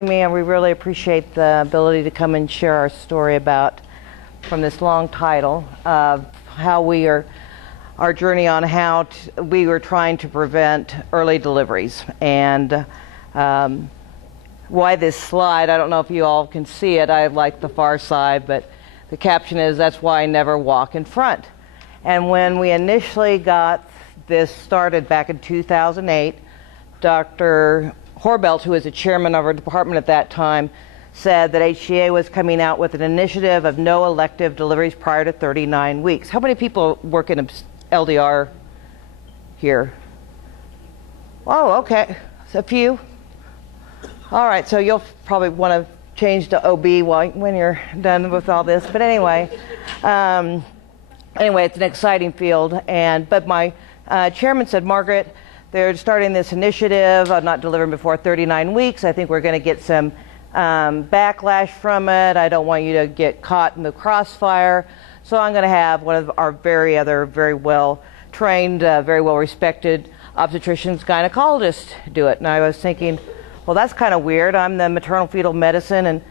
And we really appreciate the ability to come and share our story about, from this long title, of how our journey on how we were trying to prevent early deliveries. And why this slide, I don't know if you all can see it, I like the far side, but the caption is, "That's why I never walk in front." And when we initially got this started back in 2008, Dr. Horbelt, who was the chairman of our department at that time, said that HCA was coming out with an initiative of no elective deliveries prior to 39 weeks. How many people work in LDR here? Oh, okay. A few. All right, so you'll probably want to change to OB when you're done with all this. But anyway, it's an exciting field. But my chairman said, "Margaret, they're starting this initiative of not delivering before 39 weeks. I think we're going to get some backlash from it. I don't want you to get caught in the crossfire. So I'm going to have one of our very well trained, very well respected obstetricians, gynecologists do it." And I was thinking, well, that's kind of weird. I'm the maternal fetal medicine, and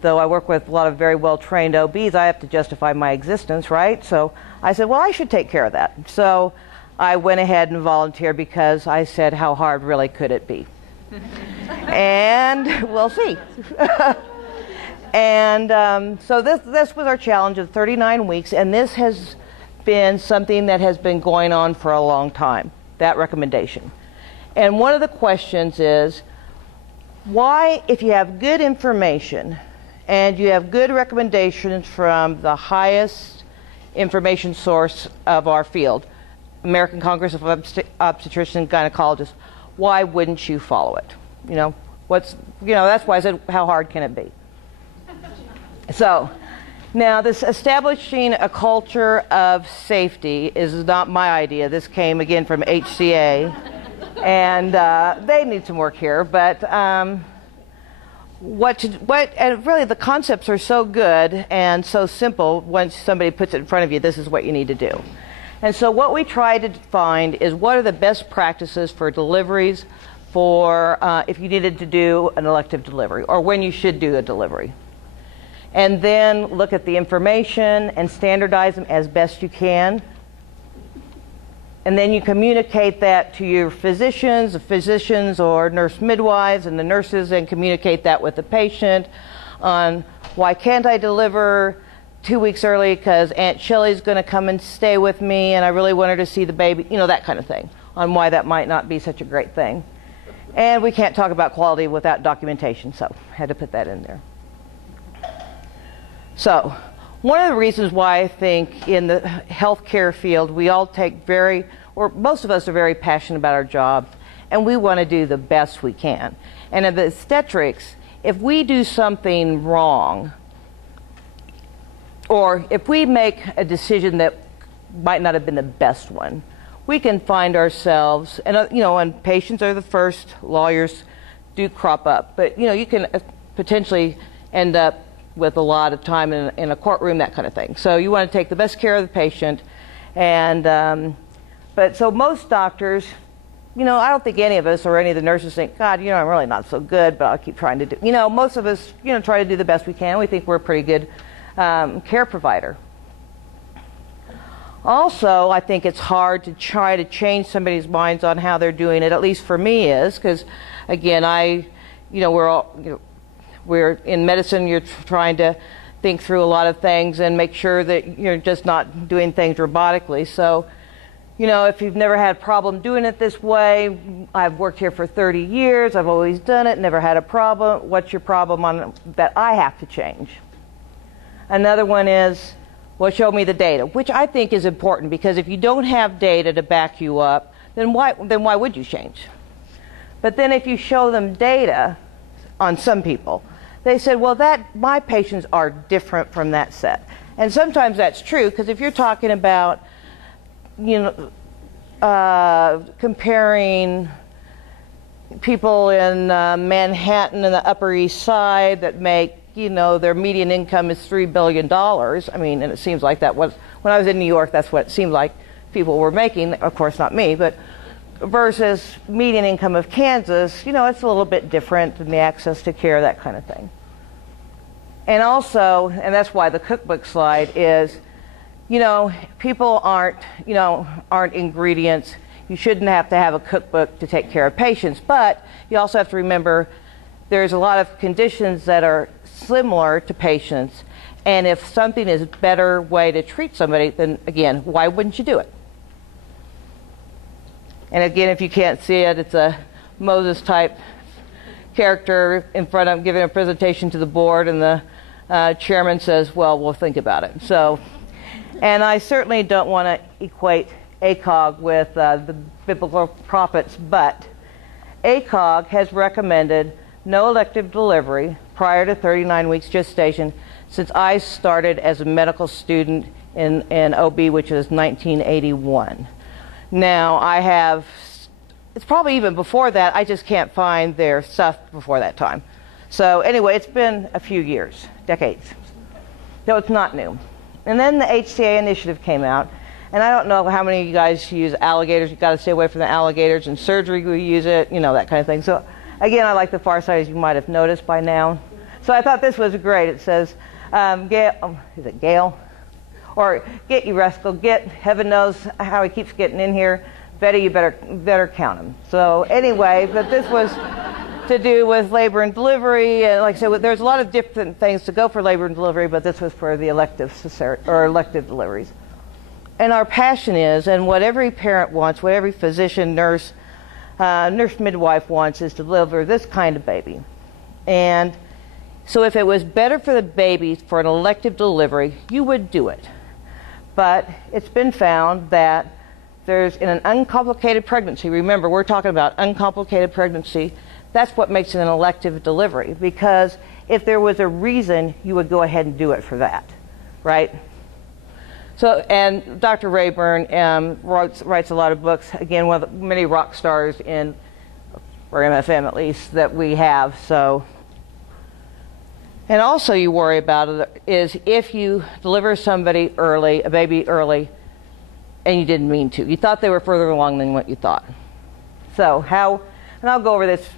though I work with a lot of very well trained OBs, I have to justify my existence, right? So I said, well, I should take care of that. So I went ahead and volunteered because I said, how hard really could it be? And we'll see. And so this was our challenge of 39 weeks, and this has been something that has been going on for a long time, that recommendation. And one of the questions is, why, if you have good information and you have good recommendations from the highest information source of our field, American Congress of Obstetricians and Gynecologists, why wouldn't you follow it? That's why I said, how hard can it be? So, now this establishing a culture of safety is not my idea. This came again from HCA, and they need some work here. But and really the concepts are so good and so simple. Once somebody puts it in front of you, this is what you need to do. And so what we try to find is what are the best practices for deliveries for if you needed to do an elective delivery or when you should do a delivery. And then look at the information and standardize them as best you can. And then you communicate that to your physicians, the physicians or nurse midwives and the nurses, and communicate that with the patient on why can't I deliver 2 weeks early because Aunt Shelley's going to come and stay with me and I really want her to see the baby, that kind of thing, on why that might not be such a great thing. And we can't talk about quality without documentation, so I had to put that in there. So one of the reasons why I think in the healthcare field we all most of us are very passionate about our jobs, and we want to do the best we can. And in the obstetrics, if we do something wrong, or if we make a decision that might not have been the best one, we can find ourselves, and patients are the first, lawyers do crop up, but you can potentially end up with a lot of time in a courtroom, that kind of thing. So you want to take the best care of the patient, and but so most doctors, I don't think any of us or any of the nurses think, God, I'm really not so good, but I'll keep trying to do. Most of us, try to do the best we can. We think we're a pretty good care provider. Also, I think it's hard to try to change somebody's minds on how they're doing it. At least for me, because again, we're in medicine. You're trying to think through a lot of things and make sure that you're just not doing things robotically. So, if you've never had a problem doing it this way, I've worked here for 30 years. I've always done it, never had a problem. What's your problem on that I have to change? Another one is, well, show me the data, which I think is important, because if you don't have data to back you up, then why would you change? But then if you show them data on some people, they said, well, my patients are different from that set. And sometimes that's true, because if you're talking about, comparing people in Manhattan and the Upper East Side that make, their median income is $3 billion. And it seems like that was, when I was in New York, that's what it seemed like people were making. Of course, not me, but versus median income of Kansas, you know, it's a little bit different in the access to care, that kind of thing. And also, and that's why the cookbook slide is, you know, people aren't ingredients. You shouldn't have to have a cookbook to take care of patients, but you also have to remember there's a lot of conditions that are similar to patients, and if something is a better way to treat somebody, then again, why wouldn't you do it? And again, if you can't see it, it's a Moses type character in front of giving a presentation to the board, and the chairman says, well, we'll think about it. So, and I certainly don't want to equate ACOG with the biblical prophets, but ACOG has recommended no elective delivery prior to 39 weeks gestation since I started as a medical student in OB, which is 1981. Now, it's probably even before that, I just can't find their stuff before that time. So anyway, it's been a few years, decades. So it's not new. And then the HCA initiative came out, and I don't know how many of you guys use alligators. You've got to stay away from the alligators. In surgery, we use it, you know, that kind of thing. So again, I like the far side, as you might have noticed by now. So I thought this was great. It says, is it Gail? Or get you, Rascal, get, heaven knows how he keeps getting in here. Betty, you better count him. So anyway, but this was to do with labor and delivery. And like I said, there's a lot of different things to go for labor and delivery, but this was for the elective deliveries. And our passion is, and what every parent wants, what every physician, nurse midwife wants, is to deliver this kind of baby. And so if it was better for the baby for an elective delivery, you would do it. But it's been found that there's, in an uncomplicated pregnancy, remember, we're talking about uncomplicated pregnancy, that's what makes it an elective delivery, because if there was a reason, you would go ahead and do it for that, right? So, and Dr. Rayburn writes a lot of books, again, one of the many rock stars in, or MFM at least, that we have, so. And also you worry about it is if you deliver somebody early, a baby early, and you didn't mean to. You thought they were further along than what you thought. So how, and I'll go over this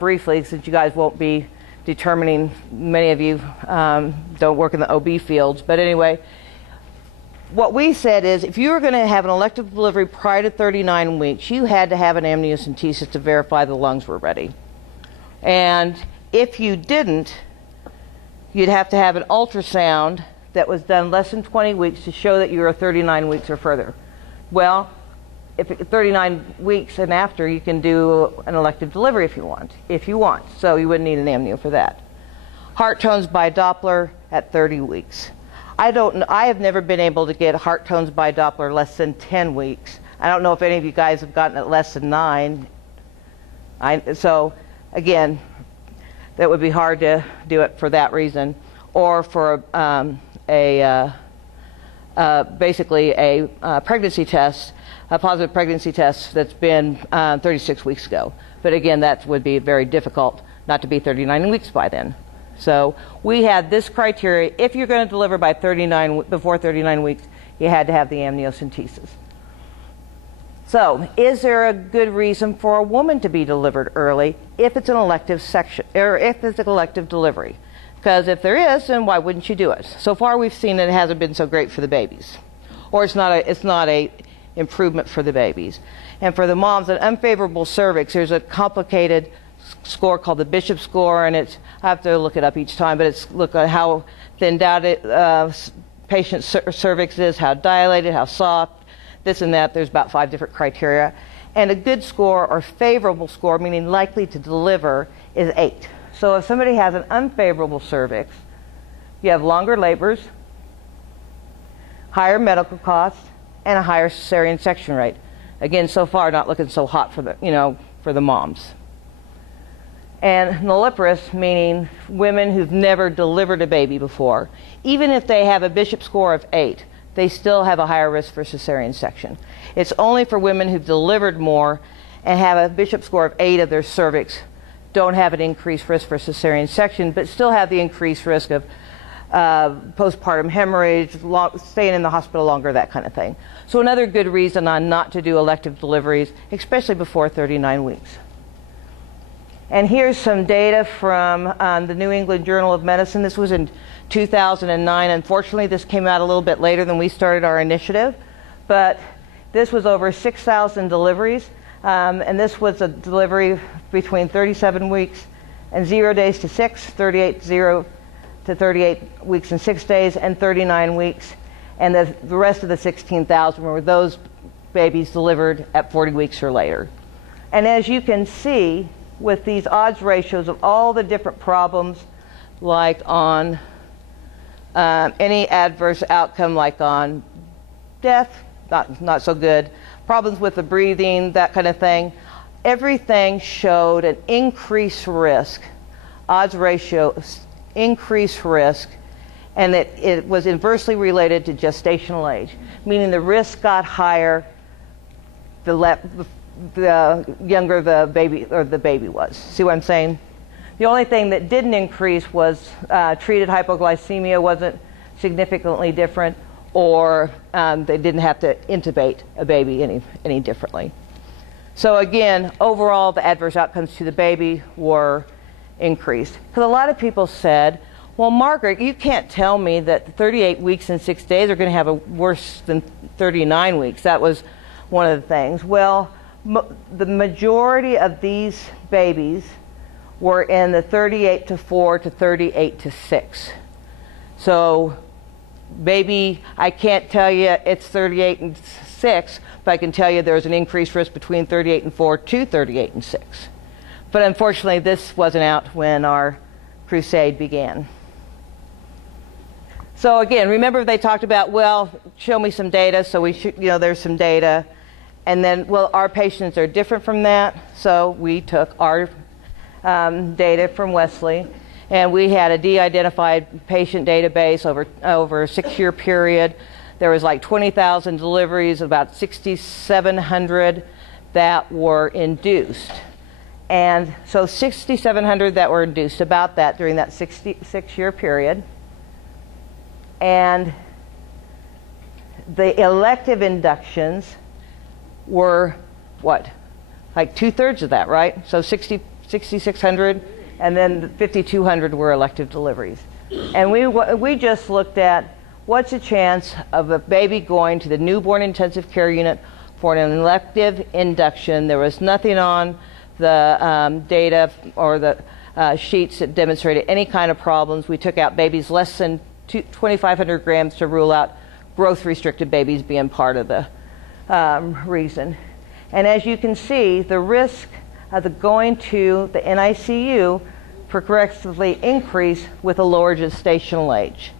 briefly since you guys won't be determining, many of you don't work in the OB fields, but anyway, what we said is if you were going to have an elective delivery prior to 39 weeks, you had to have an amniocentesis to verify the lungs were ready. And if you didn't, you'd have to have an ultrasound that was done less than 20 weeks to show that you were 39 weeks or further. Well, if it's 39 weeks and after, you can do an elective delivery if you want. So you wouldn't need an amnio for that. Heart tones by Doppler at 30 weeks. I have never been able to get heart tones by Doppler less than 10 weeks. I don't know if any of you guys have gotten it less than 9. So again, that would be hard to do it for that reason, or for basically a pregnancy test, a positive pregnancy test that's been 36 weeks ago. But again, that would be very difficult not to be 39 weeks by then. So we had this criteria. If you're going to deliver by before 39 weeks, you had to have the amniocentesis. So is there a good reason for a woman to be delivered early if it's an elective section, or if it's an elective delivery? Because if there is, then why wouldn't you do it? So far we've seen that it hasn't been so great for the babies, or it's not a improvement for the babies. And for the moms, an unfavorable cervix, there's a complicated score called the Bishop score, and it's, I have to look it up each time, but it's look at how thinned out patient's cervix is, how dilated, how soft, this and that. There's about 5 different criteria. And a good score, or favorable score, meaning likely to deliver, is 8. So if somebody has an unfavorable cervix, you have longer labors, higher medical costs, and a higher caesarean section rate. Again, so far not looking so hot for the moms. And nulliparous, meaning women who've never delivered a baby before, even if they have a Bishop score of 8, they still have a higher risk for caesarean section. It's only for women who've delivered more and have a Bishop score of 8 of their cervix, don't have an increased risk for caesarean section, but still have the increased risk of postpartum hemorrhage, staying in the hospital longer, that kind of thing. So another good reason on not to do elective deliveries, especially before 39 weeks. And here's some data from the New England Journal of Medicine. This was in 2009. Unfortunately, this came out a little bit later than we started our initiative, but this was over 6,000 deliveries, and this was a delivery between 37 weeks and 0 days to 6, 0 to 38 weeks and 6 days, and 39 weeks. And the rest of the 16,000 were those babies delivered at 40 weeks or later. And as you can see, with these odds ratios of all the different problems, like on any adverse outcome, like on death, not so good, problems with the breathing, that kind of thing, everything showed an increased risk, odds ratio, increased risk, and it was inversely related to gestational age, meaning the risk got higher the younger the baby was. See what I'm saying? The only thing that didn't increase was treated hypoglycemia wasn't significantly different, or they didn't have to intubate a baby any differently. So again, overall, the adverse outcomes to the baby were increased. Because a lot of people said, well, Margaret, you can't tell me that 38 weeks and 6 days are going to have a worse than 39 weeks. That was one of the things. Well, the majority of these babies were in the 38 to 4 to 38 to 6. So baby, I can't tell you it's 38 and 6, but I can tell you there's an increased risk between 38 and 4 to 38 and 6. But unfortunately, this wasn't out when our crusade began. So again, remember they talked about, well, show me some data, so we should, there's some data. And then, well, our patients are different from that, so we took our data from Wesley, and we had a de-identified patient database over a 6-year period. There was like 20,000 deliveries, about 6,700 that were induced. And so 6,700 that were induced, about that during that 6-year period. And the elective inductions were what? Like 2/3 of that, right? So 6,600, and then 5,200 were elective deliveries. And we just looked at what's the chance of a baby going to the newborn intensive care unit for an elective induction. There was nothing on the data or the sheets that demonstrated any kind of problems. We took out babies less than 2,500 grams to rule out growth-restricted babies being part of the reason. And as you can see, the risk of the going to the NICU progressively increased with a lower gestational age.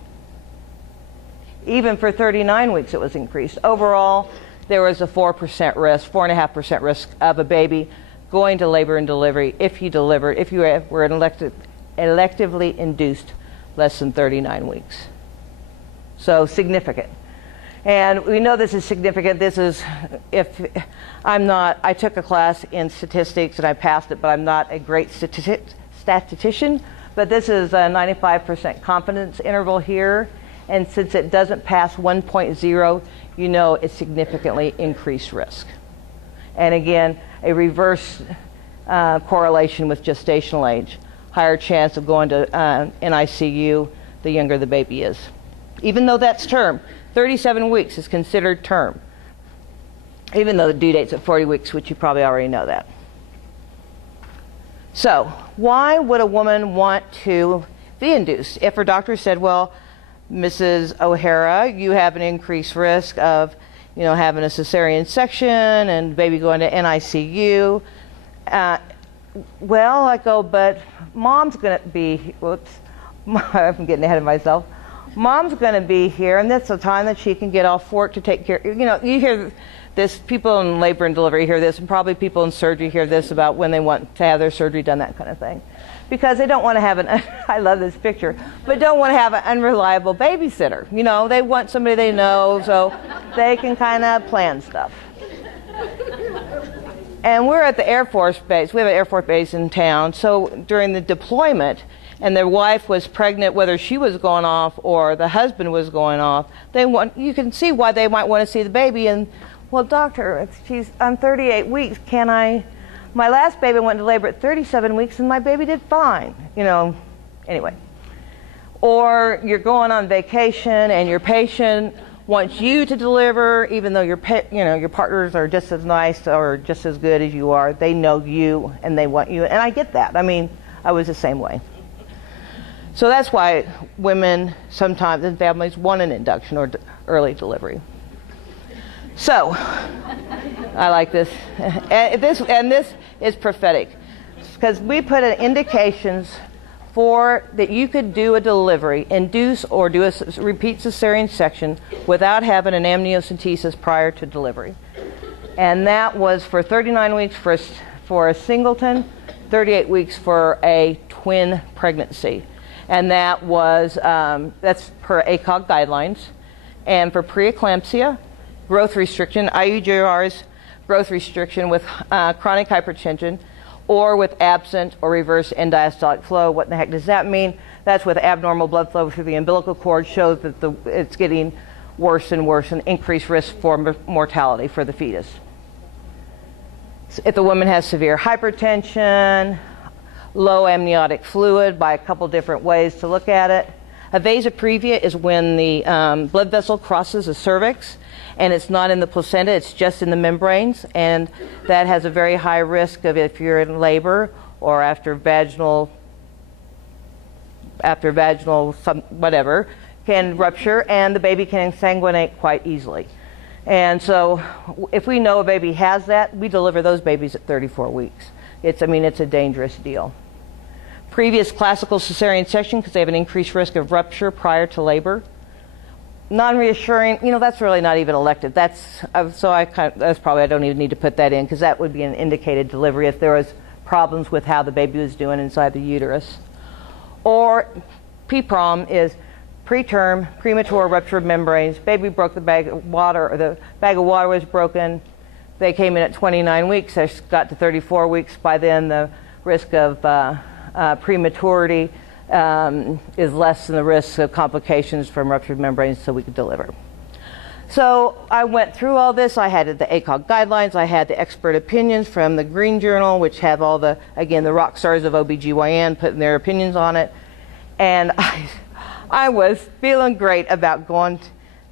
Even for 39 weeks, it was increased. Overall, there was a 4% risk, 4.5% risk of a baby going to labor and delivery if you were electively induced less than 39 weeks. So significant. And we know this is significant. This is, I took a class in statistics and I passed it, but I'm not a great statistician. But this is a 95% confidence interval here. And since it doesn't pass 1.0, you know it's significantly increased risk. And again, a reverse correlation with gestational age. Higher chance of going to NICU the younger the baby is. Even though that's term, 37 weeks is considered term. Even though the due date's at 40 weeks, which you probably already know that. So, why would a woman want to be induced? If her doctor said, well, Mrs. O'Hara, you have an increased risk of, having a caesarean section and baby going to NICU. Well, I go, but mom's going to be, whoops, I'm getting ahead of myself. Mom's going to be here, and that's the time that she can get off work to take care. You hear this, people in labor and delivery hear this, and probably people in surgery hear this about when they want to have their surgery done, that kind of thing. Because they don't want to have I love this picture, but don't want to have an unreliable babysitter. They want somebody they know so they can kind of plan stuff. And we're at the Air Force Base. We have an Air Force Base in town. So during the deployment, and their wife was pregnant, whether she was going off or the husband was going off, you can see why they might want to see the baby. And, well, doctor, I'm 38 weeks. My last baby went into labor at 37 weeks and my baby did fine, anyway. Or you're going on vacation and your patient wants you to deliver, even though your partners are just as nice or just as good as you are. They know you and they want you, and I get that. I mean, I was the same way. So that's why women sometimes in families want an induction or early delivery. So I like this. And this is prophetic, because we put in indications that you could do a delivery, induce or do a repeat cesarean section without having an amniocentesis prior to delivery. And that was for 39 weeks for a singleton, 38 weeks for a twin pregnancy. And that was, that's per ACOG guidelines. And for preeclampsia, growth restriction, IUGR's growth restriction with chronic hypertension, or with absent or reverse end diastolic flow. What the heck does that mean? That's with abnormal blood flow through the umbilical cord, shows that it's getting worse and worse and increased risk for mortality for the fetus. If the woman has severe hypertension, low amniotic fluid, by a couple different ways to look at it. A vasoprevia is when the blood vessel crosses the cervix and it's not in the placenta, it's just in the membranes, and that has a very high risk of, if you're in labor or after vaginal whatever, can rupture and the baby can sanguinate quite easily. And so if we know a baby has that, we deliver those babies at 34 weeks. It's a dangerous deal. Previous classical cesarean section, because they have an increased risk of rupture prior to labor. Non-reassuring, that's really not even elected. That's probably, I don't even need to put that in, because that would be an indicated delivery if there was problems with how the baby was doing inside the uterus. Or PPROM is preterm, premature rupture of membranes. Baby broke the bag of water, or the bag of water was broken. They came in at 29 weeks. They got to 34 weeks. By then, the risk of prematurity is less than the risk of complications from ruptured membranes, so we could deliver. So I went through all this. I had the ACOG guidelines. I had the expert opinions from the Green Journal, which have all the rock stars of OBGYN putting their opinions on it. And I was feeling great about going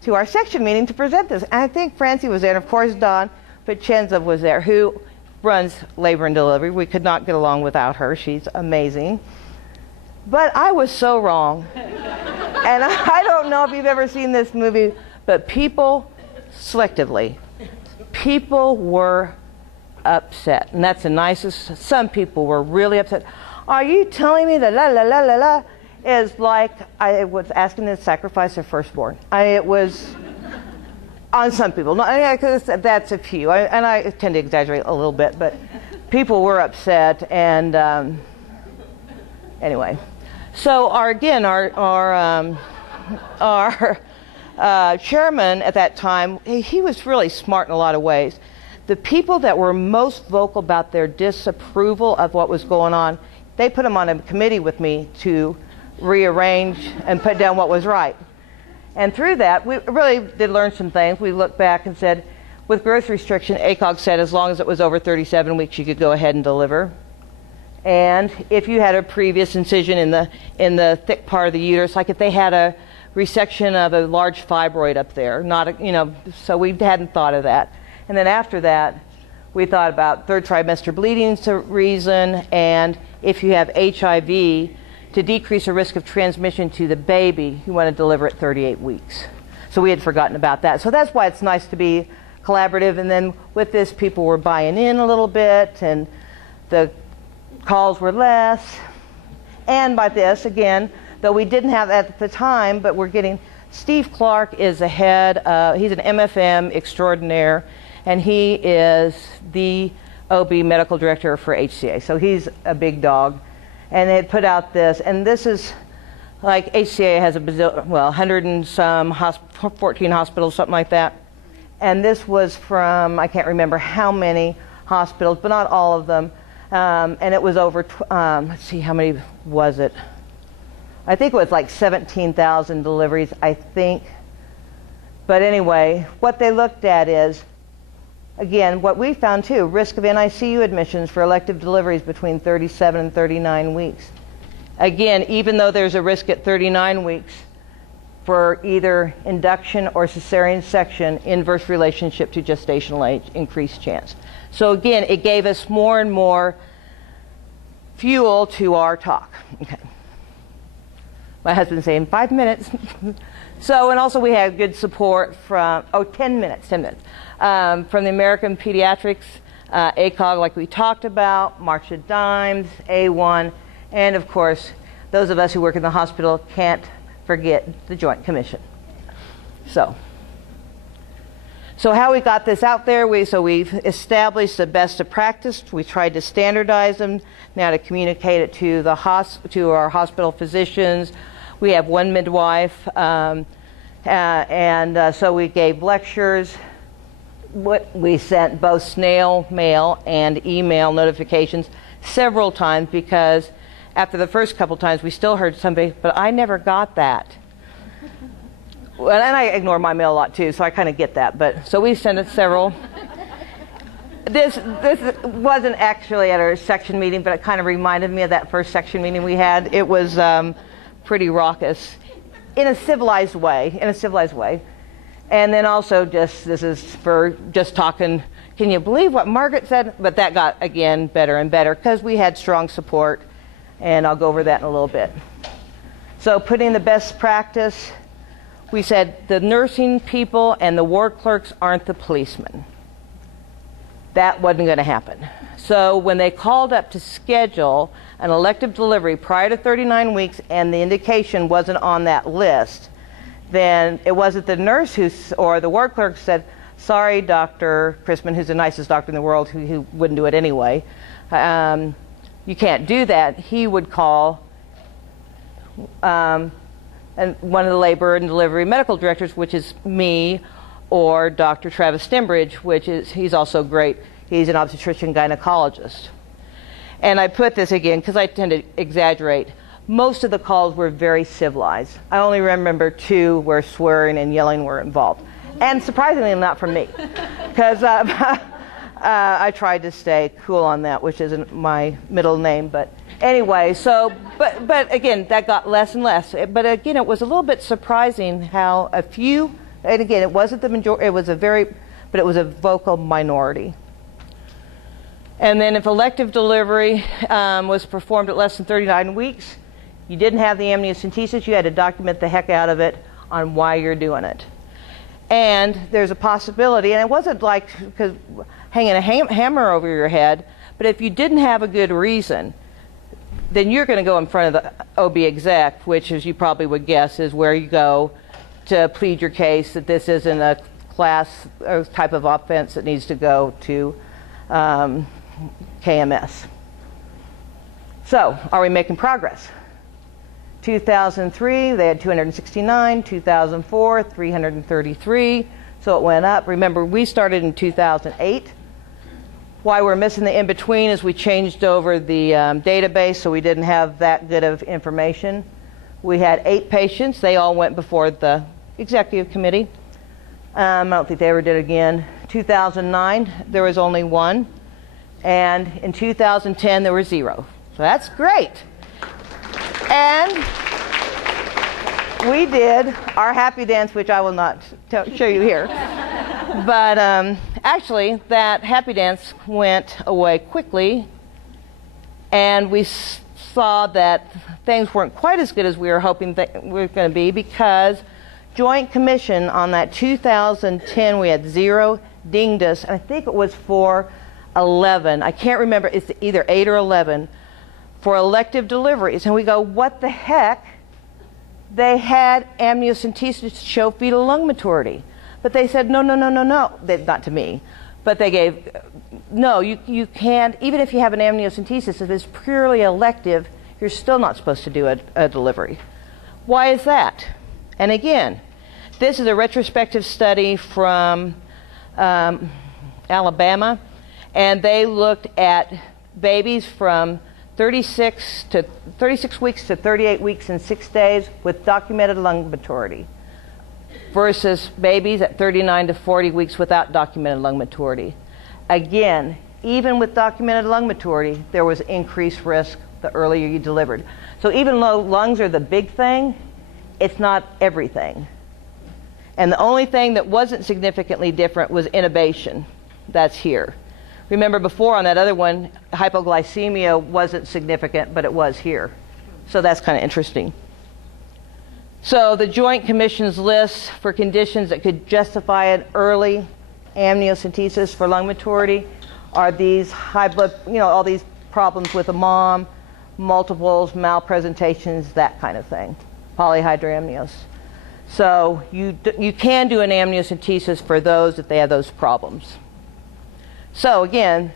to our section meeting to present this. And I think Francie was there, and of course Dawn Pacenza was there, who runs labor and delivery. We could not get along without her. She's amazing. But I was so wrong. And I don't know if you've ever seen this movie, but people were upset. And that's the nicest. Some people were really upset. Are you telling me that la la la la la is like I was asking them to sacrifice their firstborn? It was on some people. That's a few. And I tend to exaggerate a little bit, but people were upset. And anyway. So our chairman at that time, he was really smart in a lot of ways. The people that were most vocal about their disapproval of what was going on, they put them on a committee with me to rearrange and put down what was right. And through that, we really did learn some things. We looked back and said, with growth restriction, ACOG said as long as it was over 37 weeks, you could go ahead and deliver. And if you had a previous incision in the thick part of the uterus, like if they had a resection of a large fibroid up there, so we hadn't thought of that. And then after that, we thought about third trimester bleeding's a reason, and if you have HIV, to decrease the risk of transmission to the baby, you want to deliver at 38 weeks. So we had forgotten about that. So that's why it's nice to be collaborative. And then with this, people were buying in a little bit, and the calls were less. And by this, again, though we didn't have that at the time, but we're getting, Steve Clark is the head, he's an MFM extraordinaire, and he is the OB medical director for HCA. So he's a big dog. And they had put out this, and this is like HCA has 100 and some, 14 hospitals, something like that. And this was from, I can't remember how many hospitals, but not all of them. And it was over, let's see, how many was it? I think it was like 17,000 deliveries, I think. But anyway, what they looked at is, again, what we found too, risk of NICU admissions for elective deliveries between 37 and 39 weeks. Again, even though there's a risk at 39 weeks for either induction or cesarean section, inverse relationship to gestational age, increased chance. So again, it gave us more and more fuel to our talk. Okay. My husband's saying 5 minutes. So, and also we had good support from, 10 minutes, from the American Pediatrics, ACOG, like we talked about, March of Dimes, A1, and of course, those of us who work in the hospital can't forget the Joint Commission. So how we got this out there, we've established the best of practice. We tried to standardize them, now to communicate it to our hospital physicians. We have one midwife, so we gave lectures. We sent both snail mail and email notifications several times, because after the first couple times we still heard somebody, but I never got that. Well, and I ignore my mail a lot too, so I kind of get that. But so we sent it several. This wasn't actually at our section meeting, but it kind of reminded me of that first section meeting we had. It was pretty raucous, in a civilized way. And then also, this is for just talking. Can you believe what Margaret said? But that got again better and better because we had strong support, and I'll go over that in a little bit. So putting the best practice. We said the nursing people and the ward clerks aren't the policemen. That wasn't going to happen. So when they called up to schedule an elective delivery prior to 39 weeks and the indication wasn't on that list, then it wasn't the nurse or the ward clerk said, sorry, Dr. Chrisman, who's the nicest doctor in the world, who wouldn't do it anyway. You can't do that. He would call and one of the labor and delivery medical directors, which is me, or Dr. Travis Stembridge, he's also great. He's an obstetrician gynecologist. And I put this again because I tend to exaggerate. Most of the calls were very civilized. I only remember 2 where swearing and yelling were involved. And surprisingly, not from me, because I tried to stay cool on that, which isn't my middle name, but anyway, but again, that got less and less. But again, it was a little bit surprising how a few, and again, it wasn't the majority, but it was a vocal minority. And then if elective delivery was performed at less than 39 weeks, you didn't have the amniocentesis, you had to document the heck out of it on why you're doing it. And there's a possibility, and it wasn't like hanging a hammer over your head, but if you didn't have a good reason, then you're going to go in front of the OB exec, which, as you probably would guess, is where you go to plead your case that this isn't a class or type of offense that needs to go to KMS. So, are we making progress? 2003, they had 269, 2004, 333, so it went up. Remember, we started in 2008. Why we're missing the in-between is we changed over the database, so we didn't have that good of information. We had 8 patients. They all went before the executive committee. I don't think they ever did again. 2009, there was only 1. And in 2010, there were 0. So that's great. And we did our happy dance, which I will not show you here. But actually, that happy dance went away quickly, and we saw that things weren't quite as good as we were hoping they were going to be, because Joint Commission on that 2010, we had 0 dinged us, and I think it was for 11. I can't remember. It's either 8 or 11 for elective deliveries. And we go, what the heck? They had amniocentesis to show fetal lung maturity. But they said, no. Not to me. But they gave, no, you can't, even if you have an amniocentesis, if it's purely elective, you're still not supposed to do a delivery. Why is that? And again, this is a retrospective study from Alabama, and they looked at babies from 36 weeks to 38 weeks and 6 days with documented lung maturity versus babies at 39 to 40 weeks without documented lung maturity. Again, even with documented lung maturity, there was increased risk the earlier you delivered. So even though lungs are the big thing, it's not everything. And the only thing that wasn't significantly different was intubation. That's here. Remember before on that other one, hypoglycemia wasn't significant, but it was here. So that's kind of interesting. So the Joint Commission's list for conditions that could justify an early amniocentesis for lung maturity are these high blood, all these problems with a mom, multiples, malpresentations, that kind of thing, polyhydramnios. So you can do an amniocentesis for those if they have those problems. So again,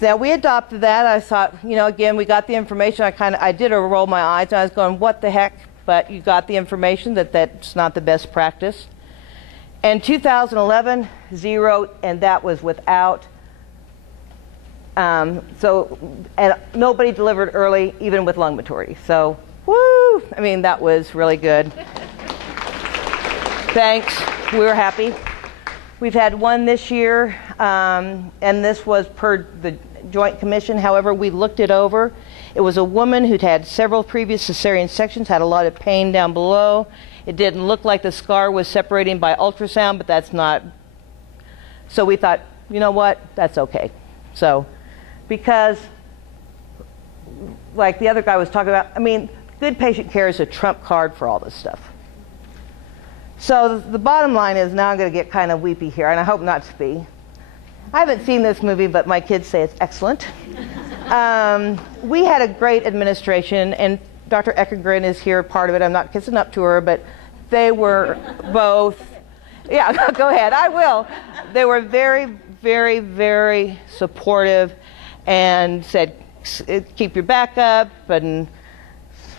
so we adopted that. I thought, again, we got the information. I did roll my eyes, and I was going, what the heck? But you got the information that that's not the best practice. And 2011, 0, and that was without. And nobody delivered early, even with lung maturity. So, woo! I mean, that was really good. Thanks. We were happy. We've had one this year, and this was per the Joint Commission. However, we looked it over. It was a woman who'd had several previous cesarean sections, had a lot of pain down below. It didn't look like the scar was separating by ultrasound, but that's not. So we thought, you know what, that's okay. So, because, like the other guy was talking about, I mean, good patient care is a trump card for all this stuff. So the bottom line is, now I'm going to get kind of weepy here, and I hope not to be. I haven't seen this movie, but my kids say it's excellent. We had a great administration, and Dr. Eckergren is here, part of it. I'm not kissing up to her, but they were both, yeah, go ahead, I will. They were very, very, very supportive and said, keep your back up. And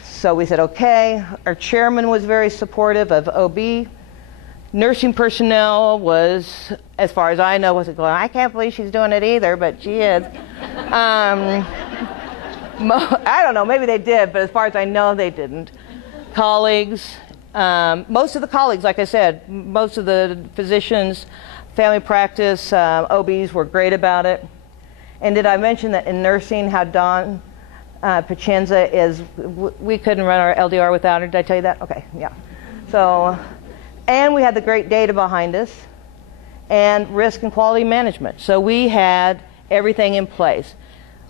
so we said, okay. Our chairman was very supportive of OB. Nursing personnel was, as far as I know, wasn't going, I can't believe she's doing it either, but she is. I don't know, maybe they did, but as far as I know, they didn't. Colleagues, most of the colleagues, like I said, most of the physicians, family practice, OBs were great about it. And did I mention that in nursing, how Dawn Pacenza is, we couldn't run our LDR without her? Did I tell you that? Okay, yeah. So, and we had the great data behind us and risk and quality management. So we had everything in place.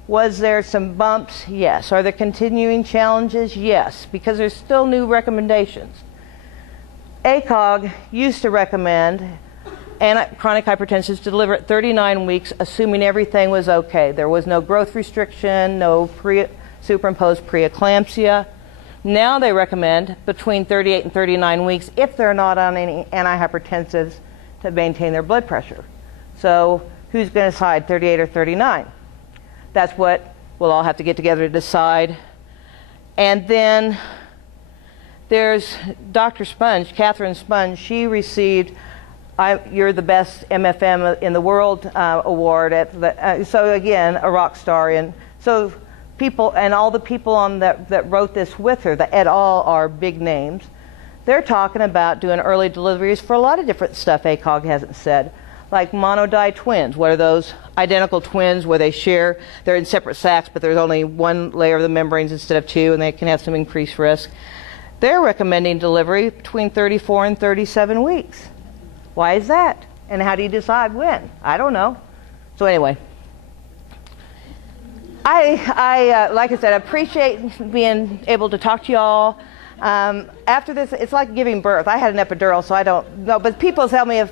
Was there some bumps? Yes. Are there continuing challenges? Yes, because there's still new recommendations. ACOG used to recommend chronic hypertensives to deliver at 39 weeks, assuming everything was okay. There was no growth restriction, no superimposed preeclampsia. Now they recommend between 38 and 39 weeks if they're not on any antihypertensives to maintain their blood pressure. So who's going to decide, 38 or 39? That's what we'll all have to get together to decide. And then there's Dr. Sponge, Catherine Sponge. She received You're the Best MFM in the World award at the, so again, a rock star. And so people, and all the people on that wrote this with her, the et al. Are big names. They're talking about doing early deliveries for a lot of different stuff ACOG hasn't said. Like monodi twins. What are those? Identical twins where they share, they're in separate sacs, but there's only one layer of the membranes instead of two, and they can have some increased risk. They're recommending delivery between 34 and 37 weeks. Why is that? And how do you decide when? I don't know. So anyway, I like I said, I appreciate being able to talk to you all. After this, it's like giving birth. I had an epidural, so I don't know. But people tell me if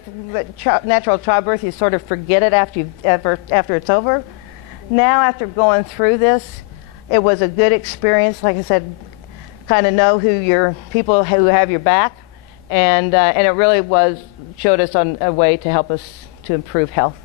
natural childbirth, you sort of forget it after it's over. Now, after going through this, it was a good experience. Like I said, kind of know who your people who have your back, and it really showed us on a way to help us to improve health.